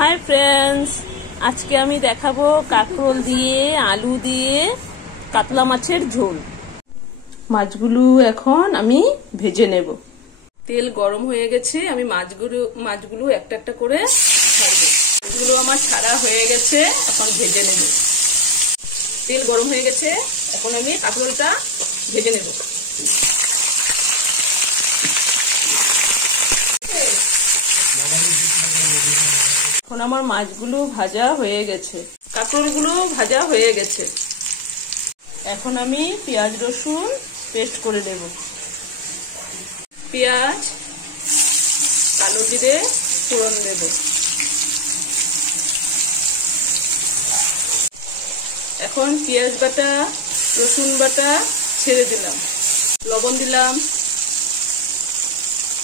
Hi friends, आज के आमी देखाबो काकरोल दिए आलू दिए कातला माछेर झोल। माछगुलो एखन आमी भेजे नेब। तेल गरम हये गेछे, आमी माछगुलो एकटा एकटा करे छाड़बो। माछगुलो आमार छाड़ा हये गेछे, एखन भेजे नेब। तेल गरम हये गेछे, एखन आमी काकरोलटा भेजे नेब। এখন আমার মাছগুলো ভাজা হয়ে গেছে, কাঁকরোলগুলো ভাজা হয়ে গেছে। এখন আমি পেঁয়াজ রসুন পেস্ট করে দেব। পেঁয়াজ কালো জিরে ফোড়ন দেব। এখন পেঁয়াজ বাটা রসুন বাটা ছেড়ে দিলাম, লবণ দিলাম,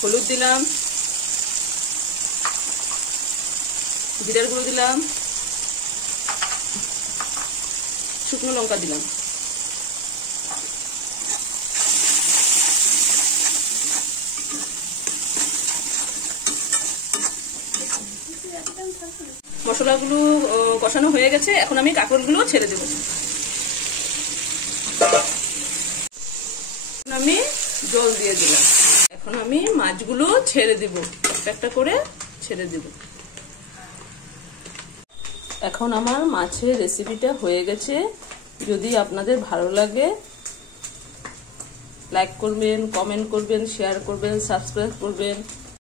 হলুদ দিলাম, জিরার গুঁড়ো দিলাম, শুকনো লঙ্কা দিলাম। মশলাগুলো কষানো হয়ে গেছে, এখন আমি কাঁকরোলগুলো ছেড়ে দেব। আমি জল দিয়ে দিলাম। এখন আমি মাছগুলো ছেড়ে দিব, একটা একটা করে ছেড়ে দিব। এখন আমার মাছের রেসিপিটা হয়ে গেছে। যদি আপনাদের ভালো লাগে লাইক করবেন, কমেন্ট করবেন, শেয়ার করবেন, সাবস্ক্রাইব করবেন।